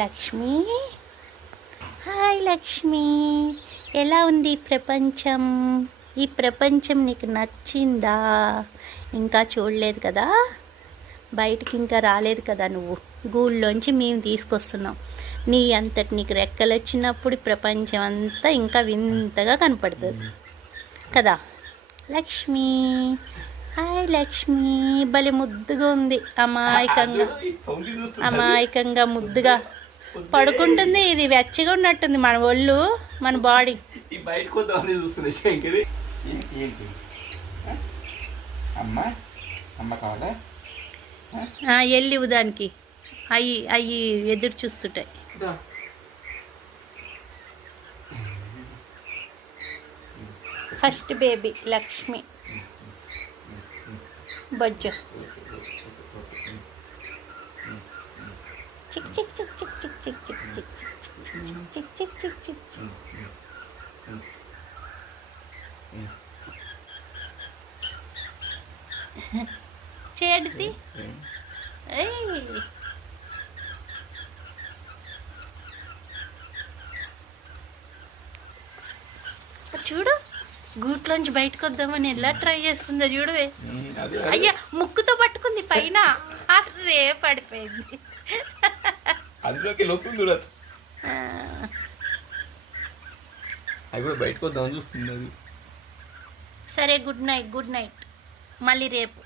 Lakshmi, hi Lakshmi. ఎలా ఉంది ప్రపంచం? ఈ ప్రపంచం నీకు నచ్చిందా? ఇంకా చూడలేదు కదా, బయటికి ఇంకా రాలేదు కదా నువ్వు. గూళ్ళోంచి మేము తీసుకొస్తున్నాం. నీ అంతటి నీకు రెక్కలు వచ్చినప్పుడు ప్రపంచం అంతా ఇంకా వింతగా కనపడుతుంది కదా లక్ష్మి. హాయ్ లక్ష్మి, భలే ముద్దుగా ఉంది. అమాయకంగా ముద్దుగా పడుకుంటుంది. ఇది వెచ్చగా ఉన్నట్టుంది మన ఒళ్ళు, మన బాడీ. వెళ్ళి దానికి అవి ఎదురు చూస్తుంటాయి. ఫస్ట్ బేబీ లక్ష్మి బొజ్జు. చిక్ చిక్ చిక్ చిక్ చిక్ చిక్ చిక్ చిక్ చిక్ చిక్ చిక్ చిక్ చిక్. చేడుది చూడు, గూట్లోంచి బయటకు వద్దామని ఎలా ట్రై చేస్తుందో చూడవే. అయ్యా, ముక్కుతో పట్టుకుంది పైన, అదే పడిపోయింది. బయటకు వద్దామని చూస్తుంది. సరే, గుడ్ నైట్. మళ్ళీ రేపు.